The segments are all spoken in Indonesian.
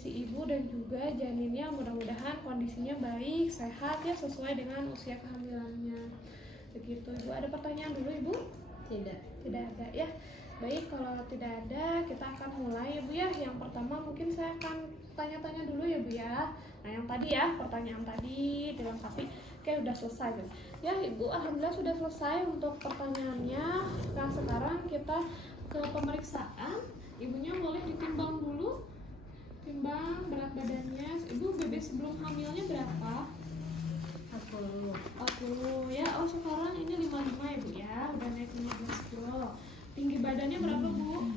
kondisi ibu dan juga janinnya mudah-mudahan kondisinya baik, sehat ya, sesuai dengan usia kehamilannya. Begitu Ibu. Ada pertanyaan dulu Ibu? Tidak ada ya. Baik, kalau tidak ada kita akan mulai ya Bu ya. Yang pertama mungkin saya akan tanya-tanya dulu ya Bu ya. Nah yang tadi ya, pertanyaan tadi dilengkapi. Oke, udah selesai ya. Ya Ibu, alhamdulillah sudah selesai untuk pertanyaannya. Nah sekarang kita ke pemeriksaan. Ibunya boleh ditimbang dulu. Timbang berat badannya. Ibu BB sebelum hamilnya berapa? 40 ya. Oh sekarang ini 55 ya Bu ya. Udah naik 15 kilo. Tinggi badannya berapa Bu?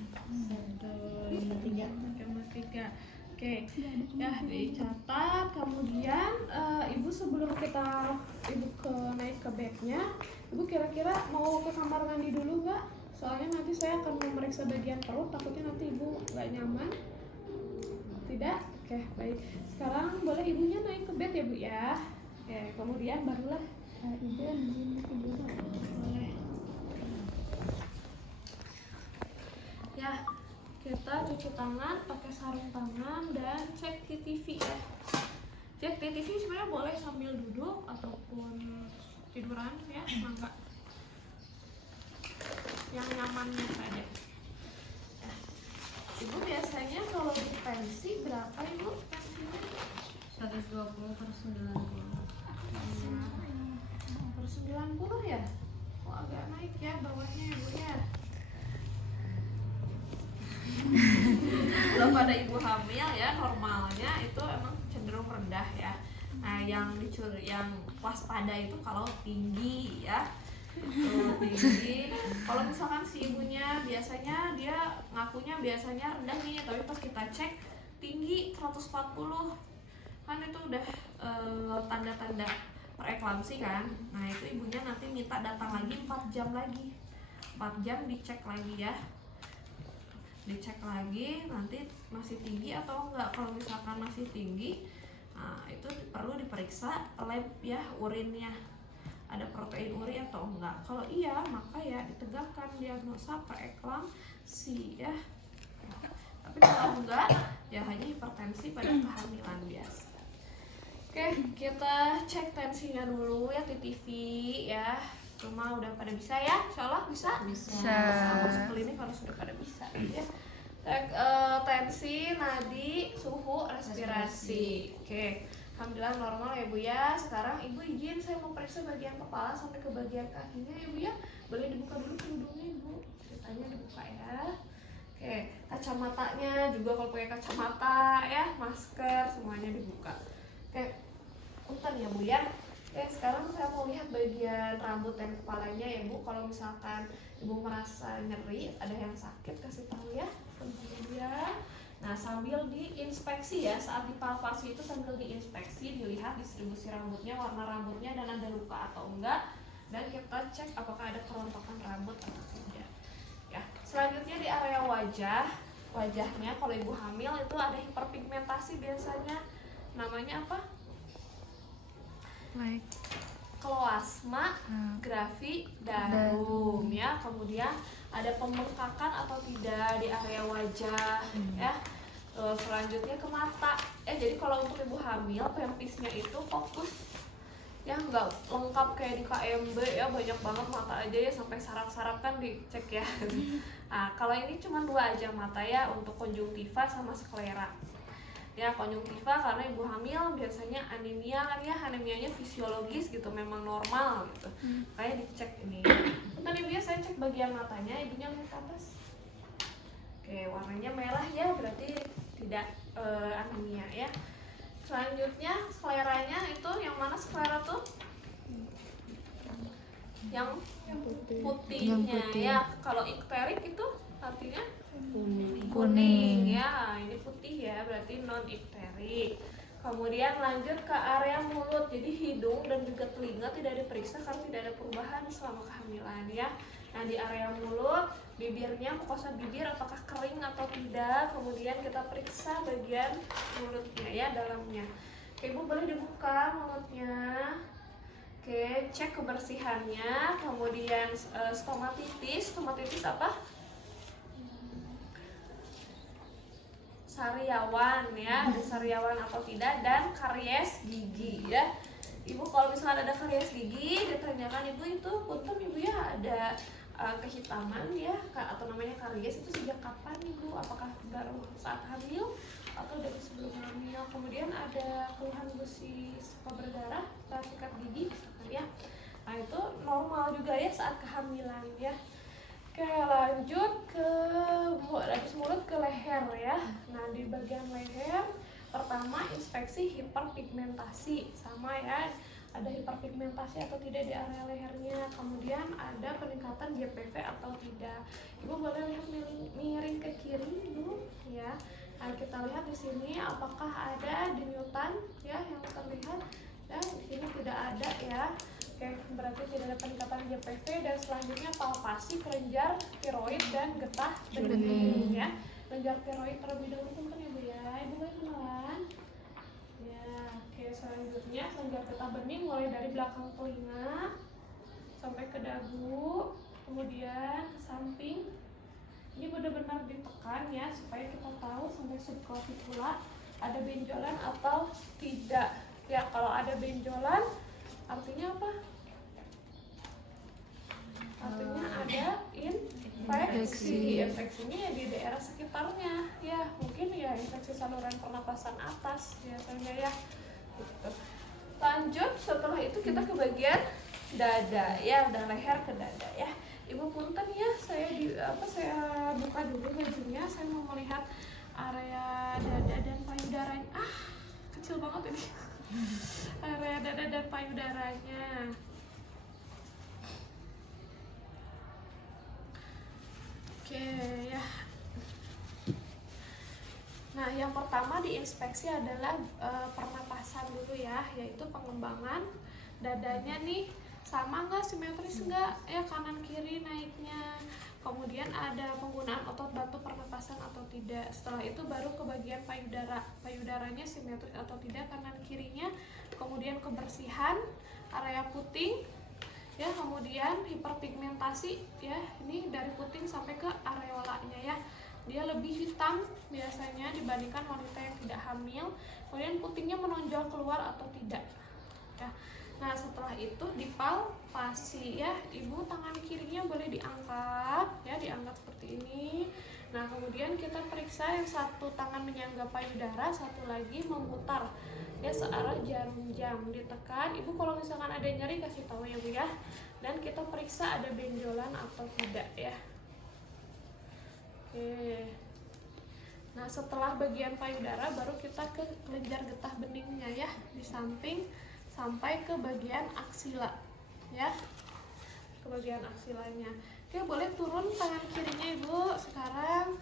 153. Oke, ya dicatat. Kemudian Ibu sebelum Ibu naik ke bednya, Ibu kira-kira mau ke kamar mandi dulu nggak? Soalnya nanti saya akan memeriksa bagian perut, takutnya nanti Ibu nggak nyaman. Tidak? Oke, baik. Sekarang boleh Ibunya naik ke bed ya Bu ya. Oke, kemudian barulah Ibu tidur. Boleh. Ya, kita cuci tangan pakai sarung tangan dan cek TTV ya. Cek TTV sebenarnya boleh sambil duduk ataupun tiduran ya, mangga. Yang nyamannya saja. Ya. Ibu biasanya kalau di pensi berapa Ibu tensinya? 120/90. Per 90 ya? Oh agak naik ya bawahnya Ibu ya. Kalau pada ibu hamil ya normalnya itu emang cenderung rendah ya. Nah yang waspada itu kalau tinggi ya. Tinggi. Kalau misalkan si ibunya biasanya dia ngakunya biasanya rendah nih, tapi pas kita cek tinggi 140. Kan itu udah tanda-tanda preeklamsi kan. Nah itu ibunya nanti minta datang lagi 4 jam lagi. 4 jam dicek lagi ya. Dicek lagi nanti masih tinggi atau enggak. Kalau misalkan masih tinggi, nah itu perlu diperiksa lab ya, urinnya ada protein uri atau enggak. Kalau iya maka ya ditegakkan diagnosa preeklamsi ya. Tapi kalau enggak ya hanya hipertensi pada kehamilan biasa. Oke, kita cek tensinya dulu ya, TTV ya. Cuma udah pada bisa ya, insyaallah bisa. Masuk klinik harus sudah pada bisa ya. Cek tensi, nadi, suhu, respirasi. Oke, alhamdulillah normal ya Bu ya. Sekarang Ibu izin saya mau periksa bagian kepala sampai ke bagian kakinya ya Bu ya. Boleh dibuka dulu kerudungnya Ibu. Ceritanya dibuka ya. Oke, kacamatanya juga kalau pakai kacamata ya, masker semuanya dibuka. Oke, punten ya Bu ya. Oke, sekarang saya mau lihat bagian rambut dan kepalanya ya Bu. Kalau misalkan Ibu merasa nyeri, ada yang sakit, kasih tahu ya. Kemudian, nah sambil diinspeksi ya, saat dipalpasi itu sambil diinspeksi, dilihat distribusi rambutnya, warna rambutnya, dan ada luka atau enggak. Dan kita cek apakah ada kerontokan rambut atau tidak. Ya, selanjutnya di area wajahnya kalau Ibu hamil itu ada hiperpigmentasi biasanya. Namanya apa? Kloasma gravidarum ya. Kemudian ada pembengkakan atau tidak di area wajah ya. Selanjutnya ke mata jadi kalau untuk ibu hamil pempisnya itu fokus ya, nggak lengkap kayak di KMB ya, banyak banget mata aja ya, sampai saraf-saraf kan dicek ya. Nah kalau ini cuma 2 aja mata ya, untuk konjungtiva sama sklera ya. Konjungtiva karena ibu hamil biasanya anemia kan ya, anemianya fisiologis gitu, memang normal gitu. Kayak dicek ini. Bentar ibu ya, saya cek bagian matanya, ibunya lihat ke atas. Oke, warnanya merah ya, berarti tidak anemia ya. Selanjutnya skleranya itu yang mana sklera tuh? Yang putihnya ya. Kalau ikterik itu artinya kuning ya, ini putih ya, berarti non ikterik. Kemudian lanjut ke area mulut, jadi hidung dan juga telinga tidak diperiksa karena tidak ada perubahan selama kehamilan ya. Nah di area mulut, bibirnya, mukosa bibir apakah kering atau tidak, kemudian kita periksa bagian mulutnya ya, dalamnya. Oke, Ibu boleh dibuka mulutnya. Oke, cek kebersihannya, kemudian stomatitis apa? sariawan ya, ada sariawan atau tidak, dan karies gigi ya. Ibu kalau misalnya ada karies gigi ditanyakan ibu itu punten ibu ya ada kehitaman ya atau namanya karies itu sejak kapan ibu, apakah baru saat hamil atau dari sebelum hamil, kemudian ada keluhan besi suka berdarah atau sikat gigi misalkan ya. Nah itu normal juga ya saat kehamilan ya. Oke, lanjut ke habis mulut ke leher ya. Nah di bagian leher pertama inspeksi hiperpigmentasi, sama ya, ada hiperpigmentasi atau tidak di area lehernya. Kemudian ada peningkatan JPV atau tidak. Ibu boleh lihat miring ke kiri dulu ya. Nah, kita lihat di sini apakah ada denyutan ya yang terlihat, dan di sini tidak ada ya. Oke, berarti tidak ada peningkatan JPV. Dan selanjutnya palpasi kelenjar tiroid dan getah bening ya. Kelenjar tiroid terlebih dahulu kan ibu ya. Ibu boleh kenalan ya. Oke, selanjutnya kelenjar getah bening mulai dari belakang telinga sampai ke dagu, kemudian ke samping. Ini benar-benar ditekan ya supaya kita tahu sampai subclavicular ada benjolan atau tidak ya. Kalau ada benjolan artinya apa? Artinya ada infeksi. Infeksinya ya di daerah sekitarnya ya, mungkin ya infeksi saluran pernapasan atas biasanya ya gitu. Lanjut, setelah itu kita ke bagian dada ya, dan leher ke dada ya. Ibu punten ya, saya buka dulu bajunya, saya mau melihat area dada dan payudaranya. Kecil banget ini. Area dada dan payudaranya. Oke ya. Nah, yang pertama diinspeksi adalah pernapasan dulu ya, yaitu pengembangan dadanya nih sama nggak, simetris nggak ya, kanan kiri naiknya. Kemudian ada penggunaan otot bantu pernapasan atau tidak. Setelah itu baru ke bagian payudara, payudaranya simetris atau tidak kanan kirinya. Kemudian kebersihan area puting ya, kemudian hiperpigmentasi ya, ini dari puting sampai ke areolanya ya, dia lebih hitam biasanya dibandingkan wanita yang tidak hamil. Kemudian putingnya menonjol keluar atau tidak ya. Nah setelah itu dipalpasi ya, ibu tangan kirinya boleh diangkat ya, diangkat seperti ini. Nah kemudian kita periksa, yang satu tangan menyangga payudara, satu lagi memutar ya searah jarum jam, ditekan. Ibu kalau misalkan ada nyeri kasih tahu ya bu ya, dan kita periksa ada benjolan atau tidak ya. Oke. Nah setelah bagian payudara baru kita ke kelenjar getah beningnya ya, di samping sampai ke bagian aksila ya, ke bagian aksilanya. Oke, boleh turun tangan kirinya ibu. Sekarang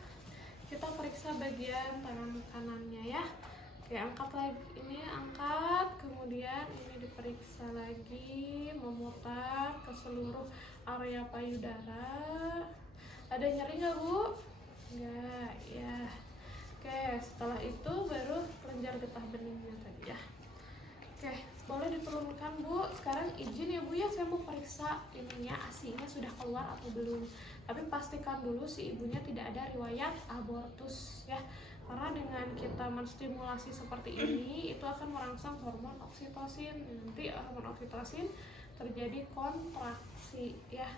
kita periksa bagian tangan kanannya ya. Oke, angkat lagi, ini angkat, kemudian ini diperiksa lagi, memutar ke seluruh area payudara. Ada nyeri nggak bu? Enggak ya. Oke, setelah itu baru kelenjar getah beningnya tadi ya. Oke, boleh diturunkan bu. Sekarang izin ya bu ya, saya mau periksa ininya, ASI-nya sudah keluar atau belum. Tapi pastikan dulu si ibunya tidak ada riwayat abortus ya, karena dengan kita menstimulasi seperti ini itu akan merangsang hormon oksitosin. Nanti hormon oksitosin terjadi kontraksi ya.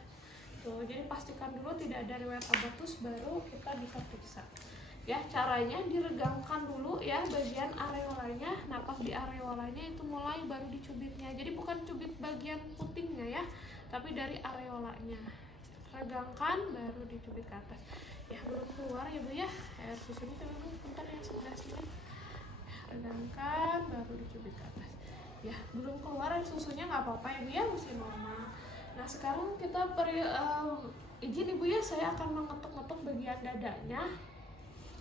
Tuh, jadi pastikan dulu tidak ada riwayat abortus baru kita bisa periksa. Ya, caranya diregangkan dulu ya bagian areolanya, napas di areolanya itu mulai baru dicubitnya. Jadi bukan cubit bagian putingnya ya, tapi dari areolanya. Regangkan baru dicubit ke atas. Ya, belum keluar ya bu ya. Air susunya dulu bentar ya, sebelah sini. Ya, regangkan baru dicubit ke atas. Ya, belum keluar air susunya nggak apa-apa ya bu ya, masih normal. Nah, sekarang kita izin ibu ya, saya akan mengetuk-ngetuk bagian dadanya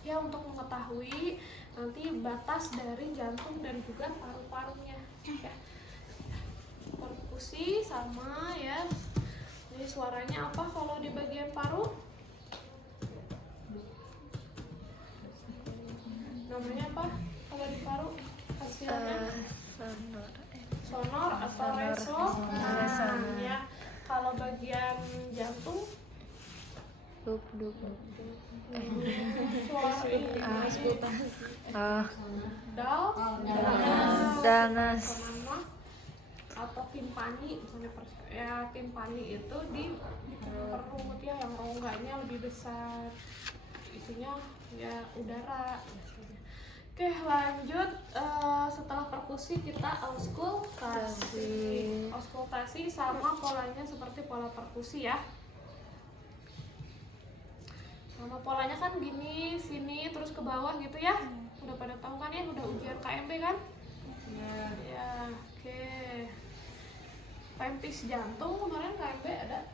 ya, untuk mengetahui nanti batas dari jantung dan juga paru-parunya ya. Perkusi sama ya. Ini suaranya apa kalau di bagian paru? Namanya apa kalau di paru? Hasilnya sonor atau resonans ya. Kalau bagian jantung Duk. Suara ini. Danas. Atau timpani, misalnya ya timpani itu di perut ya, yang rongganya lebih besar, isinya ya udara. Oke, lanjut. Setelah perkusi kita auskultasi. Auskultasi sama polanya seperti pola perkusi ya. Sama polanya kan gini, sini terus ke bawah gitu ya. Udah pada tahu kan ya, udah ujian KMP kan? Ya, oke. Pempis jantung kemarin KMP ada.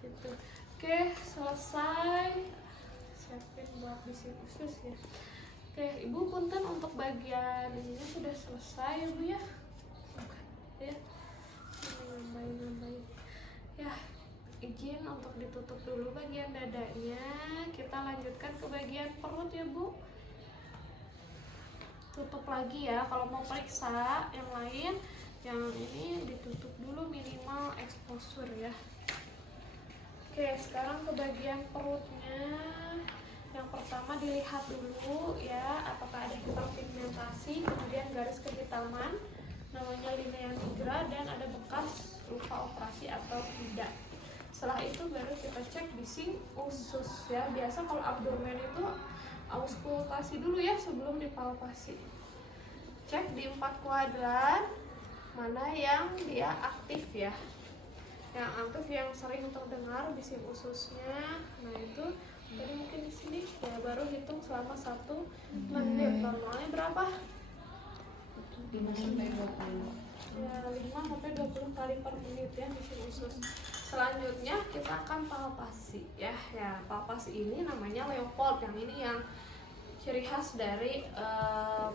Situ. Oke, selesai. Siapin buat bisi usus ya. Oke, Ibu punten untuk bagian ini sudah selesai ya Bu ya. Ya. Nambahin. Ya, izin untuk ditutup dulu bagian dadanya. Kita lanjutkan ke bagian perut ya Bu. Tutup lagi ya. Kalau mau periksa yang lain, yang ini ditutup dulu minimal exposure ya. Oke, sekarang ke bagian perutnya. Yang pertama dilihat dulu ya, apakah ada hiperpigmentasi, kemudian garis kehitaman, namanya linea nigra, dan ada bekas luka operasi atau tidak. Setelah itu baru kita cek bisi usus ya. Biasa kalau abdomen itu auskultasi dulu ya sebelum dipalpasi. Cek di 4 kuadran mana yang dia aktif ya. Yang aktif yang sering terdengar bisi ususnya. Nah itu jadi mungkin di sini ya, baru hitung selama 1 menit. Normalnya berapa? 5 sampai 20. Ya 5 sampai 20 kali per menit ya bisi usus. Selanjutnya kita akan palpasi ya. Ya palpasi ini namanya Leopold. Yang ini yang ciri khas dari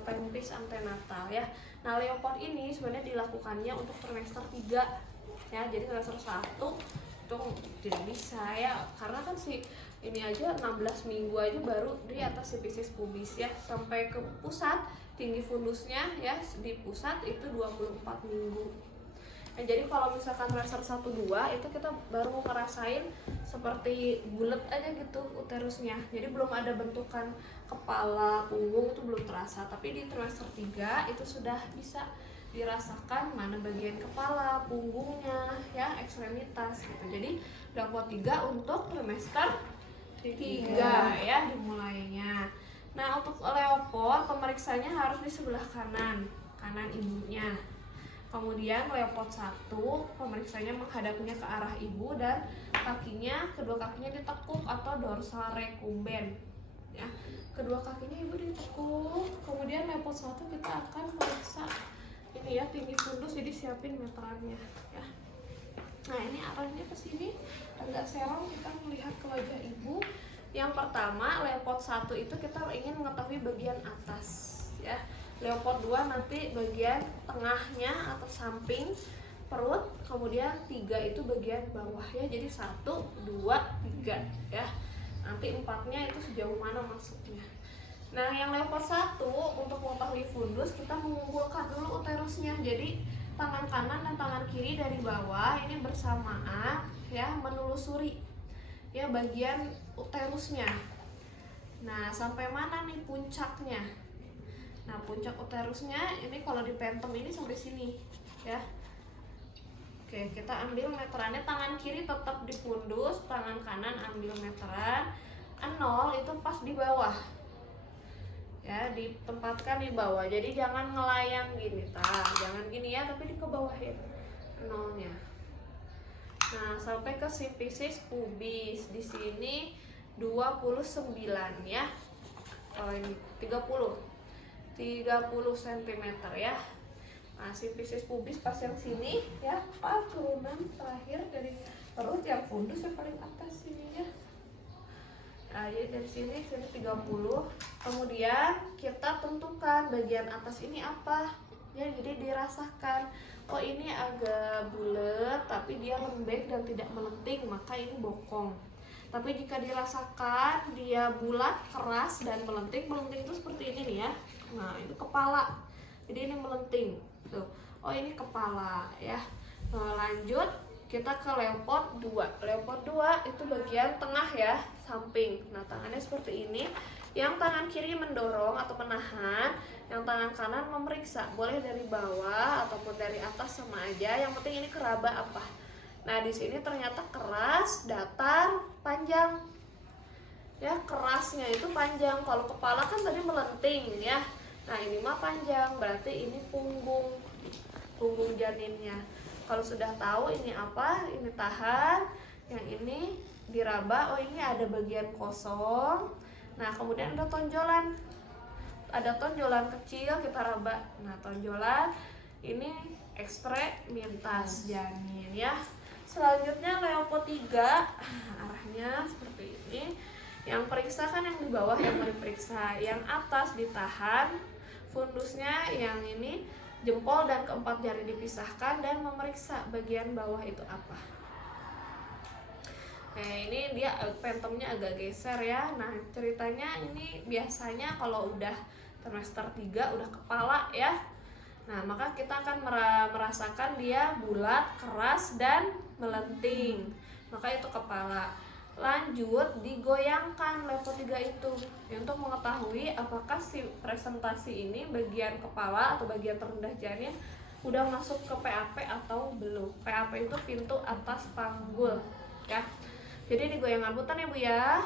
pempis antenatal ya. Nah Leopold ini sebenarnya dilakukannya untuk trimester 3 ya. Jadi trimester 1 itu tidak bisa ya, karena kan ini aja 16 minggu aja baru di atas sipisis pubis ya, sampai ke pusat tinggi fundusnya ya, di pusat itu 24 minggu. Nah, jadi kalau misalkan trimester 1-2 itu kita baru ngerasain seperti bulat aja gitu uterusnya. Jadi belum ada bentukan kepala, punggung itu belum terasa. Tapi di trimester 3 itu sudah bisa dirasakan mana bagian kepala, punggungnya ya, ekstremitas gitu. Jadi Leopold 3 untuk trimester 3 ya dimulainya. Nah, untuk Leopold pemeriksanya harus di sebelah kanan ibunya. Kemudian Leopold 1 pemeriksanya menghadapnya ke arah ibu dan kedua kakinya ditekuk atau dorsal recumbens ya. Kedua kakinya ibu ditekuk. Kemudian Leopold 1 kita akan periksa ini ya, tinggi fundus, jadi siapin meterannya ya. Nah, ini arahnya ke sini agak serong, kita melihat ke wajah ibu. Yang pertama Leopold 1 itu kita ingin mengetahui bagian atas ya. Leopold 2 nanti bagian tengahnya atau samping perut, kemudian 3 itu bagian bawah ya. Jadi 1, 2, 3 ya. Nanti 4-nya itu sejauh mana masuknya. Nah, yang Leopold 1 untuk mengetahui fundus kita mengumpulkan dulu uterusnya. Jadi tangan kanan dan tangan kiri dari bawah ini bersamaan ya, menelusuri ya bagian uterusnya. Nah, sampai mana nih puncaknya? Nah, puncak uterusnya ini kalau di Phantom ini sampai sini ya. Oke, kita ambil meterannya, tangan kiri tetap di fundus, tangan kanan ambil meteran. 0 itu pas di bawah ya, ditempatkan di bawah. Jadi jangan ngelayang gini, jangan gini ya, tapi dikebawahin 0-nya. Nah, sampai ke sipisis pubis di sini 29 ya. Kalau ini 30 cm ya. Nah, sipisis pubis pas yang sini ya, pas turunan terakhir dari perut yang fundus yang paling atas sini ya. Nah, jadi dari sini 30. Kemudian kita tentukan bagian atas ini apa ya, jadi dirasakan. Oh, ini agak bulat tapi dia lembek dan tidak melenting, maka ini bokong. Tapi jika dirasakan dia bulat, keras dan melenting itu seperti ini nih ya. Nah, itu kepala. Jadi ini melenting. Tuh. Oh, ini kepala ya. Nah, lanjut kita ke leopard 2. Leopard 2 itu bagian tengah ya, samping. Nah, tangannya seperti ini. Yang tangan kiri mendorong atau menahan, yang tangan kanan memeriksa. Boleh dari bawah ataupun dari atas sama aja. Yang penting ini keraba apa. Nah, di sini ternyata keras, datar, panjang. Ya, kerasnya itu panjang. Kalau kepala kan tadi melenting ya. Nah, ini mah panjang, berarti ini punggung janinnya. Kalau sudah tahu ini apa, ini tahan, yang ini diraba. Oh, ini ada bagian kosong. Nah, kemudian ada tonjolan. Ada tonjolan kecil, kita raba. Nah, tonjolan ini ekstremitas janin ya. Selanjutnya leopard 3. Arahnya seperti ini. Yang periksa kan yang di bawah yang mau diperiksa. Yang atas ditahan. Fundusnya yang ini jempol dan keempat jari dipisahkan dan memeriksa bagian bawah itu apa. Nah, ini dia pentomnya agak geser ya. Nah, ceritanya ini biasanya kalau udah trimester 3 udah kepala ya. Nah, maka kita akan merasakan dia bulat, keras, dan melenting. Maka itu kepala. Lanjut digoyangkan leopard 3 itu untuk mengetahui apakah si presentasi ini bagian kepala atau bagian terendah janin udah masuk ke PAP atau belum. PAP itu pintu atas panggul ya. Jadi digoyangkan putar ya Bu ya.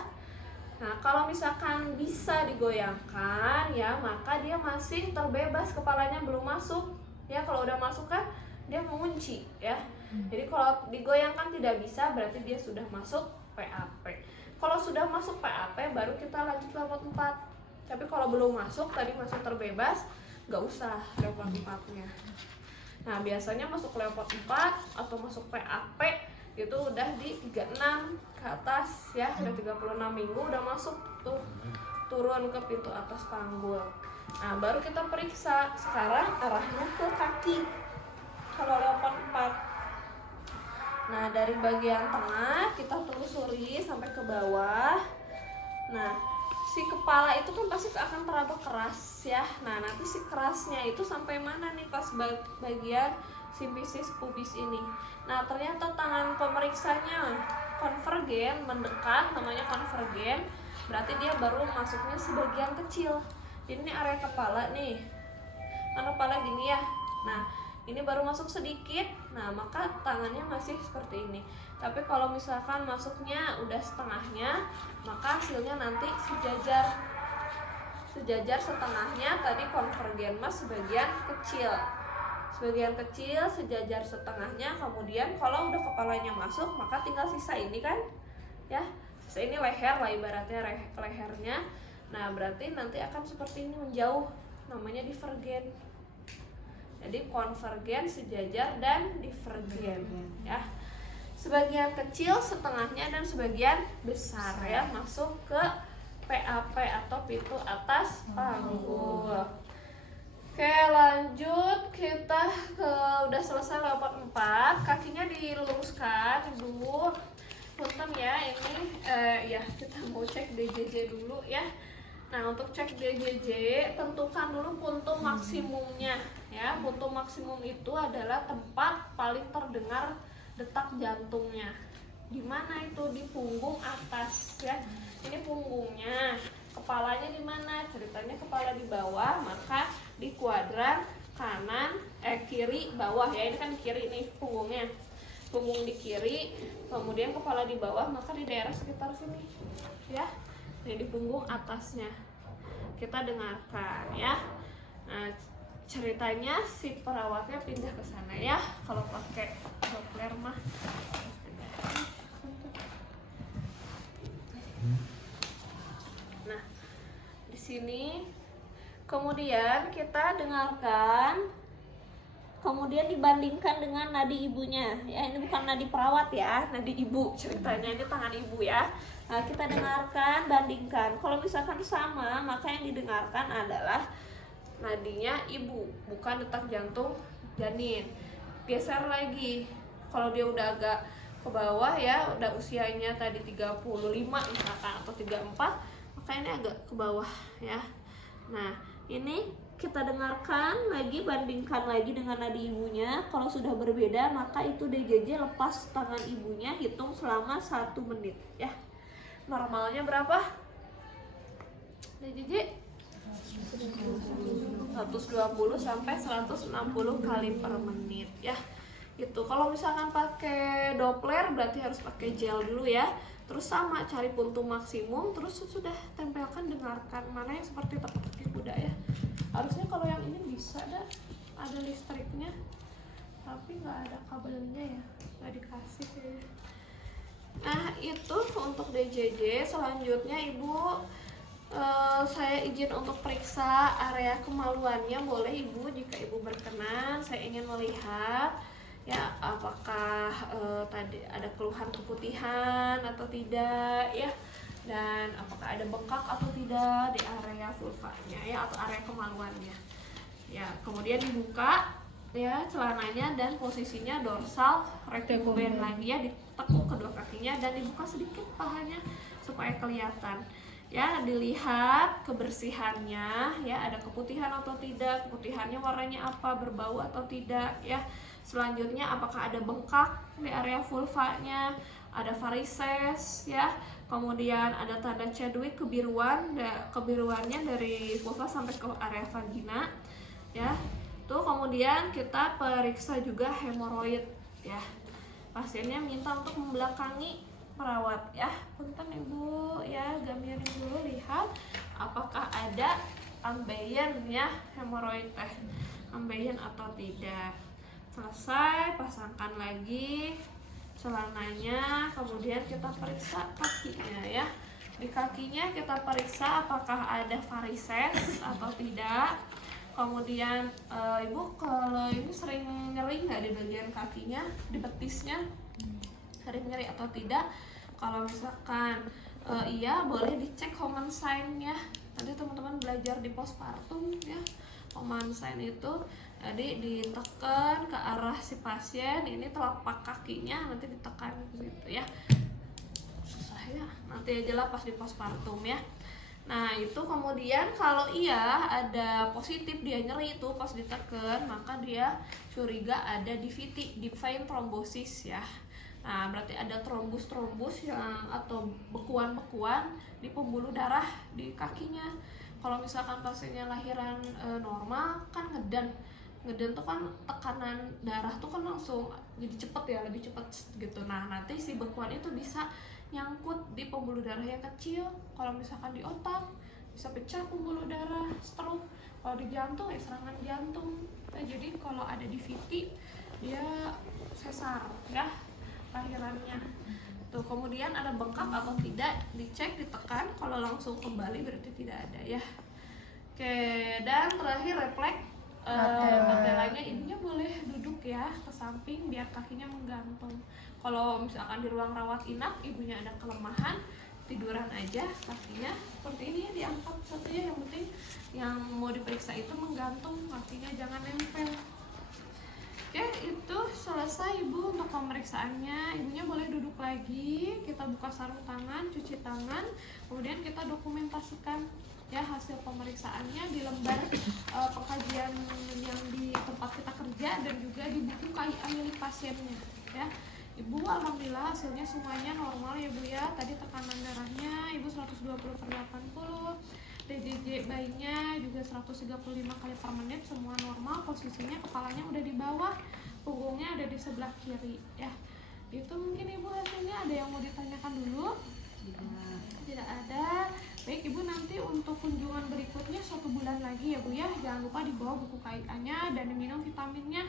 Nah, kalau misalkan bisa digoyangkan ya, maka dia masih terbebas, kepalanya belum masuk. Ya, kalau udah masuk kan dia mengunci ya. Jadi kalau digoyangkan tidak bisa, berarti dia sudah masuk PAP. Kalau sudah masuk PAP baru kita lanjut leopard 4. Tapi kalau belum masuk, tadi masih terbebas, nggak usah leopard 4-nya. Nah, biasanya masuk leopard 4 atau masuk PAP itu udah di 36 ke atas ya, udah 36 minggu udah masuk tuh, turun ke pintu atas panggul. Nah, baru kita periksa. Sekarang arahnya ke kaki kalau leopard 4. Nah, dari bagian tengah kita telusuri sampai ke bawah. Nah, si kepala itu kan pasti akan teraba keras ya. Nah, nanti si kerasnya itu sampai mana nih pas bagian simfisis pubis ini. Nah, ternyata tangan pemeriksanya konvergen, mendekat, namanya konvergen. Berarti dia baru masuknya sebagian kecil. Ini area kepala nih. Kan kepala gini ya. Nah, ini baru masuk sedikit. Nah, maka tangannya masih seperti ini. Tapi kalau misalkan masuknya udah setengahnya, maka hasilnya nanti sejajar setengahnya. Tadi konvergen mas sebagian kecil sejajar setengahnya. Kemudian kalau udah kepalanya masuk, maka tinggal sisa ini kan ya, sisa ini leher lah ibaratnya, lehernya. Nah, berarti nanti akan seperti ini menjauh, namanya divergen. Jadi konvergen, sejajar, dan divergen ya. Sebagian kecil setengahnya dan sebagian besar ya, masuk ke PAP atau pintu atas panggul. Oke, lanjut kita ke udah selesai leopard 4. Kakinya diluruskan dulu. Punten ya, ini ya kita mau cek DJJ dulu ya. Nah, untuk cek DJJ tentukan dulu puntung maksimumnya ya. Puntung maksimum itu adalah tempat paling terdengar detak jantungnya. Di mana itu? Di punggung atas ya. Ini punggungnya. Kepalanya di mana? Ceritanya kepala di bawah, maka di kuadran kanan kiri bawah ya. Ini kan kiri nih punggungnya. Punggung di kiri, kemudian kepala di bawah, maka di daerah sekitar sini ya. Ini di punggung atasnya. Kita dengarkan ya. Nah, ceritanya si perawatnya pindah ke sana ya. Kalau pakai Doppler mah. Nah, di sini kemudian kita dengarkan, kemudian dibandingkan dengan nadi ibunya ya. Ini bukan nadi perawat ya, nadi ibu ceritanya, ini tangan ibu ya. Nah, kita dengarkan, bandingkan. Kalau misalkan sama, maka yang didengarkan adalah nadinya ibu, bukan detak jantung janin. Geser lagi. Kalau dia udah agak ke bawah ya, udah usianya tadi 35 misalkan atau 34, maka ini agak ke bawah ya. Nah, ini kita dengarkan lagi, bandingkan lagi dengan nadi ibunya. Kalau sudah berbeda maka itu DJJ, lepas tangan ibunya, hitung selama 1 menit ya. Normalnya berapa? DJJ 120 sampai 160 kali per menit ya. Itu kalau misalkan pakai Doppler berarti harus pakai gel dulu ya. Terus sama, cari puntu maksimum, terus sudah tempelkan, dengarkan. Mana yang seperti teka-teki kuda ya. Harusnya kalau yang ini bisa dah, ada listriknya, tapi nggak ada kabelnya ya, nggak dikasih ya. Nah itu untuk DJJ. Selanjutnya ibu, saya izin untuk periksa area kemaluannya. Boleh ibu, jika ibu berkenan. Saya ingin melihat ya apakah tadi ada keluhan keputihan atau tidak ya, dan apakah ada bengkak atau tidak di area vulvanya ya, atau area kemaluannya ya. Kemudian dibuka ya celananya dan posisinya dorsal recumbent lagi ya, ditekuk kedua kakinya dan dibuka sedikit pahanya supaya kelihatan ya. Dilihat kebersihannya ya, ada keputihan atau tidak, keputihannya warnanya apa, berbau atau tidak ya. Selanjutnya apakah ada bengkak di area vulvanya, ada varises ya. Kemudian ada tanda Chadwick, kebiruan, kebiruannya dari vulva sampai ke area vagina ya. Tuh kemudian kita periksa juga hemoroid ya. Pasiennya minta untuk membelakangi perawat ya. Punten ibu ya, gamirin dulu, lihat apakah ada ambeien ya, hemoroid ambeien atau tidak. Selesai, pasangkan lagi celananya, kemudian kita periksa kakinya ya. Di kakinya kita periksa apakah ada varises atau tidak. Kemudian ibu kalau ini sering nyeri nggak di bagian kakinya, di betisnya, sering nyeri atau tidak. Kalau misalkan iya, boleh dicek Homan sign ya. Nanti teman-teman belajar di postpartum ya. Homan sign itu jadi ditekan ke arah si pasien, ini telapak kakinya nanti ditekan gitu ya. Susah ya, nanti aja lah pas di postpartum ya. Nah itu kemudian kalau iya ada positif dia nyeri itu pas ditekan, maka dia curiga ada DVT, deep vein thrombosis ya. Nah berarti ada trombus yang atau bekuan-bekuan di pembuluh darah di kakinya. Kalau misalkan pasiennya lahiran normal kan ngeden tuh kan tekanan darah tuh kan langsung jadi cepet ya, lebih cepet gitu. Nah nanti si bekuan itu bisa nyangkut di pembuluh darah yang kecil. Kalau misalkan di otak bisa pecah pembuluh darah, stroke. Kalau di jantung ya serangan jantung. Nah, jadi kalau ada DVT dia sesar ya lahirannya. Tuh kemudian ada bengkak atau tidak, dicek, ditekan. Kalau langsung kembali berarti tidak ada ya. Oke, dan terakhir refleks patelanya, ibunya boleh duduk ya ke samping biar kakinya menggantung. Kalau misalkan di ruang rawat inap ibunya ada kelemahan, tiduran aja kakinya seperti ini ya, diangkat satunya. Yang penting yang mau diperiksa itu menggantung, kakinya jangan nempel. Oke, itu selesai ibu untuk pemeriksaannya. Ibunya boleh duduk lagi, kita buka sarung tangan, cuci tangan, kemudian kita dokumentasikan ya hasil pemeriksaannya di lembar pengkajian yang di tempat kita kerja dan juga di buku KIA milik pasiennya ya. Ibu alhamdulillah hasilnya semuanya normal ya bu ya. Tadi tekanan darahnya ibu 120/80, DJJ bayinya juga 135 kali per menit, semua normal. Posisinya kepalanya udah di bawah, punggungnya ada di sebelah kiri ya. Itu mungkin ibu hasilnya ada yang mau ditanyakan dulu? Tidak ada. Baik ibu, nanti untuk kunjungan berikutnya 1 bulan lagi ya bu ya. Jangan lupa dibawa buku KIA-nya dan diminum vitaminnya.